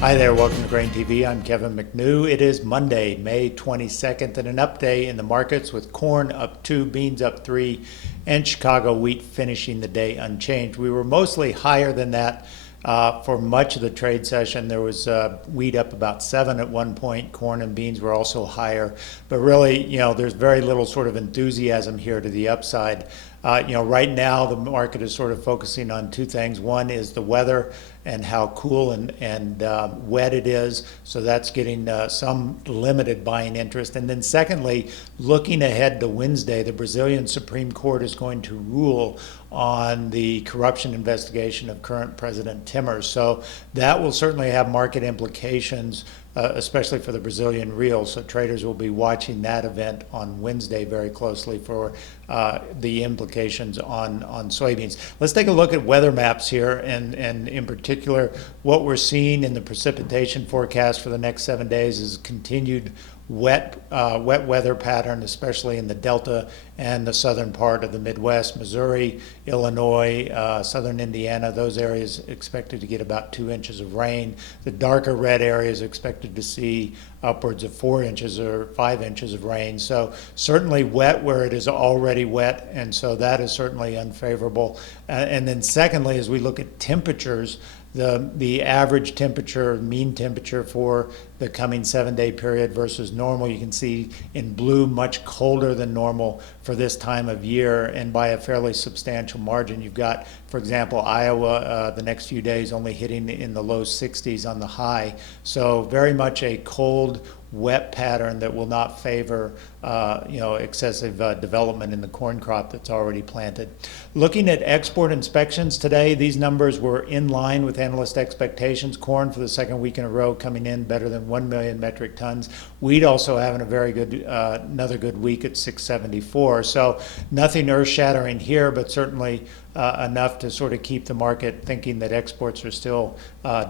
Hi there, welcome to Grain TV. I'm Kevin McNew. It is Monday, May 22nd, and an update in the markets with corn up 2, beans up 3, and Chicago wheat finishing the day unchanged. We were mostly higher than that for much of the trade session. There was wheat up about 7 at one point. Corn and beans were also higher, but really, there's very little sort of enthusiasm here to the upside. Right now the market is sort of focusing on two things. One is the weather and how cool and wet it is. So that's getting some limited buying interest. And then secondly, looking ahead to Wednesday, the Brazilian Supreme Court is going to rule on the corruption investigation of current President Temer. So that will certainly have market implications, especially for the Brazilian real. So traders will be watching that event on Wednesday very closely for the implications on soybeans. Let's take a look at weather maps here, and in particular, what we're seeing in the precipitation forecast for the next 7 days is continued wet weather pattern, especially in the Delta and the southern part of the Midwest. Missouri, Illinois, southern Indiana, those areas expected to get about 2 inches of rain. The darker red areas expected to see upwards of 4 inches or 5 inches of rain. So certainly wet where it is already wet, and so that is certainly unfavorable. And then secondly, as we look at temperatures, the average temperature, mean temperature for the coming 7-day period versus normal, you can see in blue much colder than normal for this time of year, and by a fairly substantial margin. You've got, for example, Iowa the next few days only hitting in the low 60s on the high. So very much a cold, wet pattern that will not favor excessive development in the corn crop that's already planted. Looking at export inspections today, these numbers were in line with analyst expectations. Corn for the second week in a row coming in better than 1 million metric tons. Wheat also having a very good, another good week at 674. So nothing earth-shattering here, but certainly enough to sort of keep the market thinking that exports are still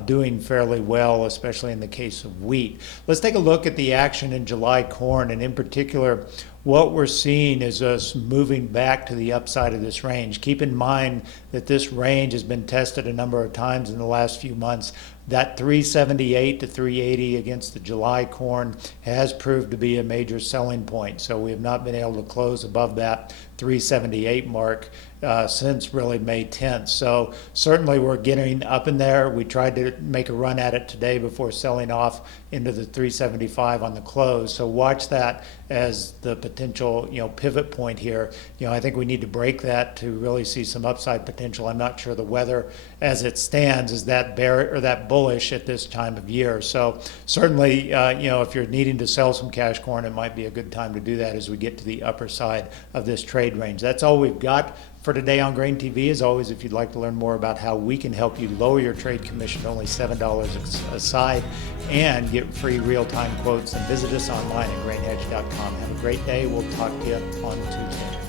doing fairly well, especially in the case of wheat. Let's take a look at the action in July corn, and in particular, what we're seeing is us moving back to the upside of this range. Keep in mind that this range has been tested a number of times in the last few months. That 378 to 380 against the July corn has proved to be a major selling point. So we have not been able to close above that 378 mark since really May 10th. So certainly we're getting up in there. We tried to make a run at it today before selling off into the 375 on the close. So watch that as the potential pivot point here. I think we need to break that to really see some upside potential. I'm not sure the weather as it stands is that bear or that bullish at this time of year. So certainly if you're needing to sell some cash corn, it might be a good time to do that as we get to the upper side of this trade range. That's all we've got for today on Grain TV. As always, if you'd like to learn more about how we can help you lower your trade commission to only $7 aside and get free real-time quotes, then visit us online at grainhedge.com. Have a great day. We'll talk to you on Tuesday.